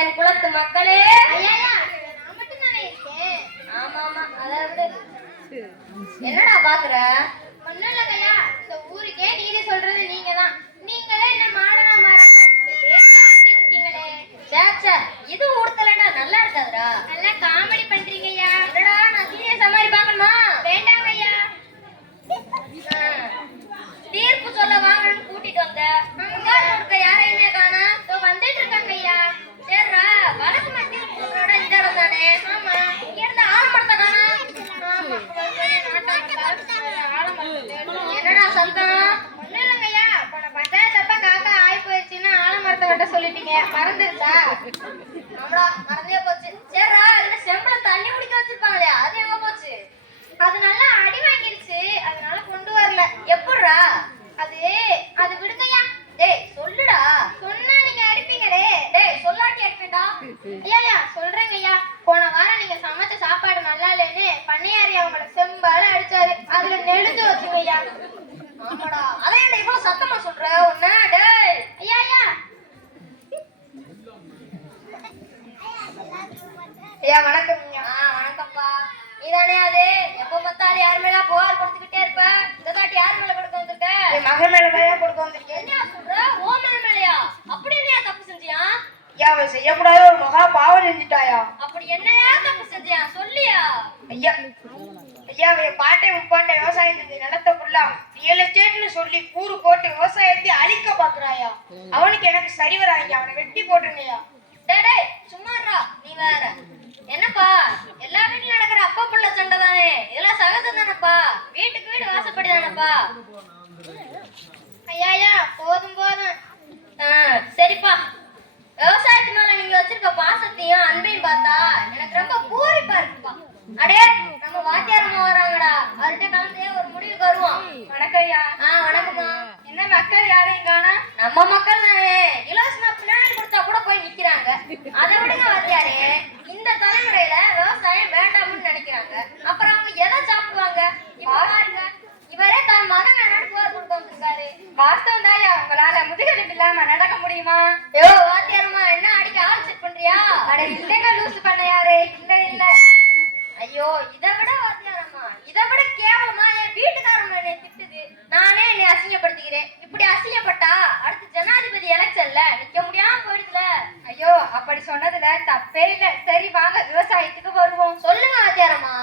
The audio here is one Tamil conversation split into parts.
என் குலத்து மக்களே. நான் மட்டும் தானே இருக்கேன். ஆமா ஆமா, அதாவது என்னடா பாக்குற? ஒண்ணும் இல்லையா, இந்த ஊருக்கே நீதி சொல்றது நீங்க தான். நீங்களே என்ன மாடனா மாறாம இருக்கீங்களே. சேச்சா, இது ஊர்த்தலன்னா நல்லா இருக்காதுடா. நல்லா காமெடி பண்றீங்க ஐயா. என்னடா நான் சீரியஸா மாதிரி பாக்கணுமா? வேண்டாம் ஐயா. தீர்ப்பு சொல்ல வாங்கன்னு கூட்டிட்டு வந்த உங்க யாரையுமே காணா. வந்துட்டு இருக்காங்க ஐயா. சரிடா, வழக்கமா தீர்ப்பு சொல்றோட இந்த இடம் தானே? ஆமா. இங்க இருந்து ஆலமரத்தை காணா. என்னடா சத்தம்? ஒண்ணும் இல்லைங்கய்யா, போன பஞ்சாயத்தப்ப காக்கா ஆய் போயிடுச்சுன்னு ஆலமரத்தை வெட்ட சொல்லிட்டீங்க, மறந்துருச்சா? ஆமாடா, மறந்தே போச்சு. சரிடா, இதுல செம்பல தண்ணி குடிக்க வச்சிருப்பாங்களே, அது எங்க போச்சு? அது நல்லா அடி வாங்கிருச்சு, அதனால கொண்டு வரல. எப்படிடா? அது விடுங்கய்யா. டேய் சொல்லுடா. சொன்னா நீங்க அடிப்பீங்களே. டேய் சொல்லாட்டி அடிப்பேன்டா. ஐயா சொல்றேங்கய்யா, போன வாரம் நீங்க சமைச்ச சாப்பாடு நல்லா இல்லைன்னு பண்ணையாரி அவங்கள செம்பால அடிச்சாரு. அதுல நெடுஞ்சு வச்சுங்கய்யா. ஆமாடா, அதை என்ன இவ்வளவு சத்தமா சொல்ற? உன்ன டேய். ஐயா ஐயா ஐயா வணக்கம். வணக்கம்ப்பா. நீதானே அது? எப்ப பார்த்தாலும் யார் மேல புகார் கொடுத்துக்கிட்டே இருப்ப. இந்த காட்டி யார் மேல கொடுக்க வந்திருக்க? என் மகன் மேல தான் கொடுக்க வந்திருக்கேன். என்ன சொல்ற? ஓ மேலையா? அப்படி என்னையா தப்பு செஞ்சியா? ஐயா, அவன் செய்யக்கூடாத ஒரு மகா பாவம் செஞ்சுட்டாயா. அப்படி என்னையா தப்பு செஞ்சியா? சொல்லியா? ஐயா ஐயா, அவன் பாட்டை முப்பாட்டை விவசாயம் செஞ்ச நிலத்தை ஃபுல்லா ரியல் எஸ்டேட்னு சொல்லி கூறு போட்டு விவசாயத்தை அழிக்க பாக்குறாயா. அவனுக்கு எனக்கு சரி வராங்க. அவனை வெட்டி போட்டுருங்கய்யா. டேய் சும்மாறா, நீ வேற. என்னப்பா, எல்லா வீட்டுல நடக்கிற அப்பா புள்ள சண்டை தானே, இதெல்லாம் சகஜம் தானப்பா. வீட்டுக்கு வீடு வாசப்படி தானப்பா. ஐயா ஐயா போதும் போதும். சரிப்பா, விவசாயத்து மேல நீங்க வச்சிருக்க பாசத்தையும் அன்பையும் பார்த்தா எனக்கு ரொம்ப பூரிப்பா இருக்குப்பா. அடே, நம்ம வாத்தியாரம்மா வராங்கடா, அவர்கிட்ட கலந்தே ஒரு முடிவுக்கு வருவோம். வணக்கம் ஐயா. வணக்கம்மா. என்ன மக்கள் யாரையும் காணா? நம்ம மக்கள் தானே, இலவசமா பின்னாடி கொடுத்தா கூட போய் நிக்கிறாங்க. அதை விடுங்க வாத்தியாரே, இந்த தலைமுறையில விவசாயம் வேண்டாம்னு நினைக்கிறாங்க. அப்புறம் அவங்க எதை சாப்பிடுவாங்க? இப்ப பாருங்க, இவரே தான் மகன் வேணான்னு புகார் கொடுக்க வந்திருக்காரு. வாஸ்தவம் தாயா, உங்களால முதுகெலும்பு இல்லாம நடக்க முடியுமா? யோ வாத்தியாரம்மா, என்ன அடிக்க ஆள் செட் பண்றியா? அட இல்லைங்க லூசு பண்ணையாரே, இல்ல இல்ல. ஐயோ, இதை விட வாத்தியாரம்மா, இதை விட கேவலமா என் வீட்டுக்காரம்மா என்னை திட்டுது. நானே என்னை அசிங்கப்படுத்திக்கிறேன். இப்படி அசிங்கப்பட்டா அடுத்து ஜனாதிபதி எலெக்ஷன்ல நிக்க முடியாம போயிடுதுல. ஐயோ, அப்படி சொன்னதுல தப்பே இல்ல. சரி வாங்க விவசாயத்துக்கு வருவோம். சொல்லுங்க வாத்தியாரம்மா.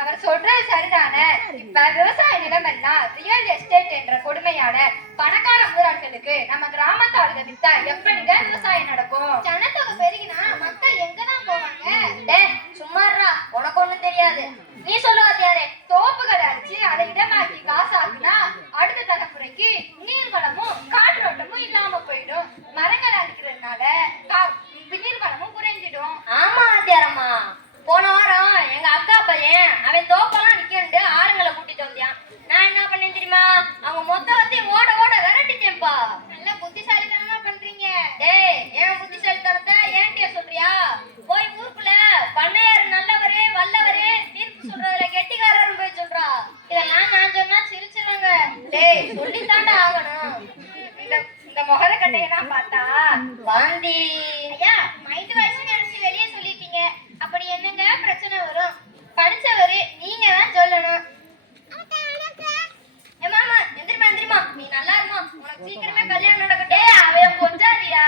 அவர் சொல்றது சரிதானே. இப்ப விவசாய நிலம் எல்லாம் ரியல் எஸ்டேட் என்ற கொடுமையான பணக்கார முதலாளிகளுக்கு நம்ம கிராமத்தாளுக வித்தா எப்படிங்க விவசாயம் நடக்கும்? ஜனத்தொகை பெருகினா மக்கள் எங்கதான் போவாங்க? டேய் சும்மாறா, உனக்கு ஒண்ணு தெரியாது. நீ சொல்லு வாத்தியாரே. தோப்புகளை அடிச்சு அதை இடமாக்கி காசாக்குனா அடுத்த தலைமுறைக்கு நீர் வளமும் காற்றோட்டமும் இல்லாம போயிடும். மரங்கள் அழிக்கிறதுனால நீர் வளமும் குறைஞ்சிடும். ஆமா வாத்தியாரம்மா, போன வாரம் எங்க அக்கா பையன் அவன் தோப்பெல்லாம் நிக்கண்டு ஆளுங்களை கூட்டிட்டு வந்தியான். நான் என்ன பண்ணேன் தெரியுமா? அவங்க மொத்தத்தையும் ஓட ஓட விரட்டிட்டேன்பா. நல்ல புத்திசாலித்தனமா பண்றீங்க. டேய், ஏன் புத்திசாலித்தனத்தை ஏன்டியா சொல்றியா? போய் ஊருக்குள்ள பண்ணையாரு நல்லவரே வல்லவரே, தீர்ப்பு சொல்றதுல கெட்டிக்காரரும் போய் சொல்றா. இதெல்லாம் நான் சொன்னா சிரிச்சிருவாங்க. டேய் சொல்லித்தாண்டா ஆகணும். இந்த முகத கட்டையெல்லாம் பார்த்தா பாண்டி. ஐயா மைண்ட் வாய்ஸ் நினைச்சு வெளியே சொல்லிட்டீங்க. அப்படி என்னங்க பிரச்சனை வரும்? படிச்சவரு நீங்க தான் சொல்லணும். மாமா எந்திரிமா எந்திரிமா, நீ நல்லா இருமா, உனக்கு சீக்கிரமே கல்யாணம் நடக்கட்டே. அவன் பொஞ்சாதியா?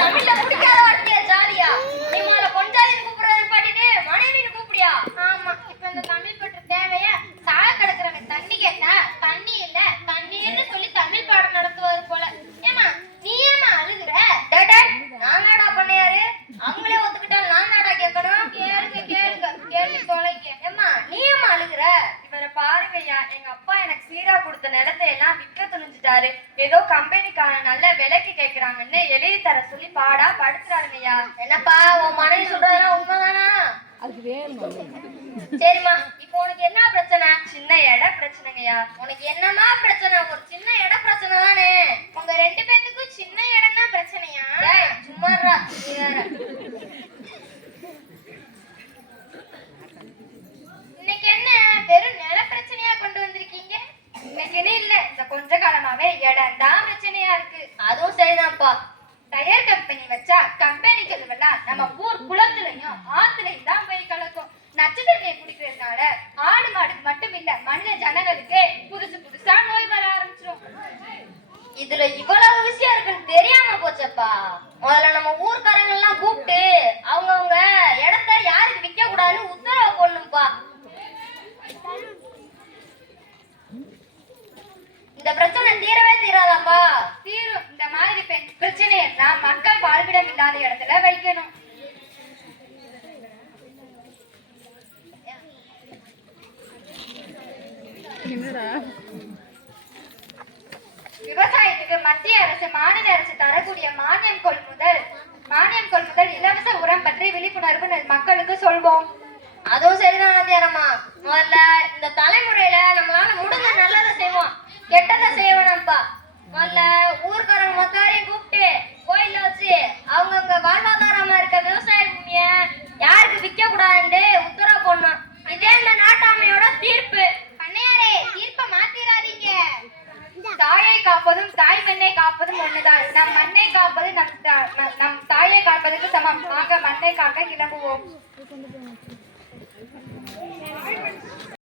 தமிழ்ல பிடிக்காத வார்த்தையா ஜாலியா? நீ முதல்ல பொஞ்சாதின்னு கூப்பிடுறது பாட்டிட்டு மனைவின்னு கூப்பிடியா? ஆமா, இப்ப இந்த தமிழ் பற்று தேவையா? சாக கிடக்குறவன் தண்ணி கேட்டா தண்ணி இல்ல தண்ணீர்னு சொல்லி தமிழ் பாடம் நடத்துவாரு போல. ஏமா நீ ஏமா அழுகுற? நாங்கடா பண்ணையாரு, அவங்களே ஒத்துக்கிட்டா நான் நாடா கேட்கணும்? கேளுங்க கேளுங்க கேள்வி தொலைங்க. ஏமா நீ ஏமா அழுகுற? இவரை பாருங்கய்யா, எங்க அப்பா எனக்கு சீரா கொடுத்த நிலத்தை எல்லாம் விற்க துணிஞ்சிட்டாரு. ஏதோ கம்பெனிக்கான நல்ல விலைக்கு கேக்குறாங்கன்னு எழுதி தர சொல்லி பாடா படுத்துறாருங்கய்யா. என்னப்பா உன் மனைவி சொல்றதெல்லாம் உண்மைதானா? சரிம்மா, இப்போ உனக்கு என்ன பிரச்சனை? சின்ன இட பிரச்சனைங்கய்யா. உனக்கு என்னமா பிரச்சனை? ஒரு சின்ன இட பிரச்சனை தானே. உங்க ரெண்டு பேத்துக்கும் சின்ன இடம் தான் பிரச்சனையா? சும்மாறா நீ வேற. இன்னைக்கு என்ன வெறும் நில பிரச்சனையா கொண்டு வந்திருக்கீங்க? இன்னைக்குன்னு இல்ல, இந்த கொஞ்ச காலமாவே இடம் தான் பிரச்சனையா இருக்கு. அதுவும் சரிதான்ப்பா. டயர் கம்பெனி வச்சா கம்பெனிக்கு படிக்கணும். விவசாயத்துக்கு மத்திய அரசு மாநில அரசு தரக்கூடிய மானியம் கொள்முதல் இலவச உரம் பற்றி விழிப்புணர்வு மக்களுக்கு சொல்வோம். அதுவும் சரிதான் வாத்தியாரம்மா. முதல்ல இந்த தலைமுறையில நம்மளால முடிஞ்ச நல்லதை செய்வோம், கெட்டதை செய்ய வேணாம்ப்பா. முதல்ல ஊர்க்காரங்க மொத்தவரையும் கூப்பிட்டு கோயில்ல வச்சு அவங்கவுங்க வாழ்வாதாரமா இருக்க விவசாய பூமிய யாருக்கு விற்க கூடாதுன்னு உத்தரவு போடணும். இதே இந்த நாட்டாமையோட தீர்ப்பு. பண்ணையாரே, தீர்ப்பை மாத்திராதீங்க. தாயை காப்பதும் தாய் மண்ணை காப்பதும் ஒண்ணுதான். நம் மண்ணை காப்பது நம் தாயை காப்பதுக்கு சமம். ஆக மண்ணை காக்க கிளம்புவோம்.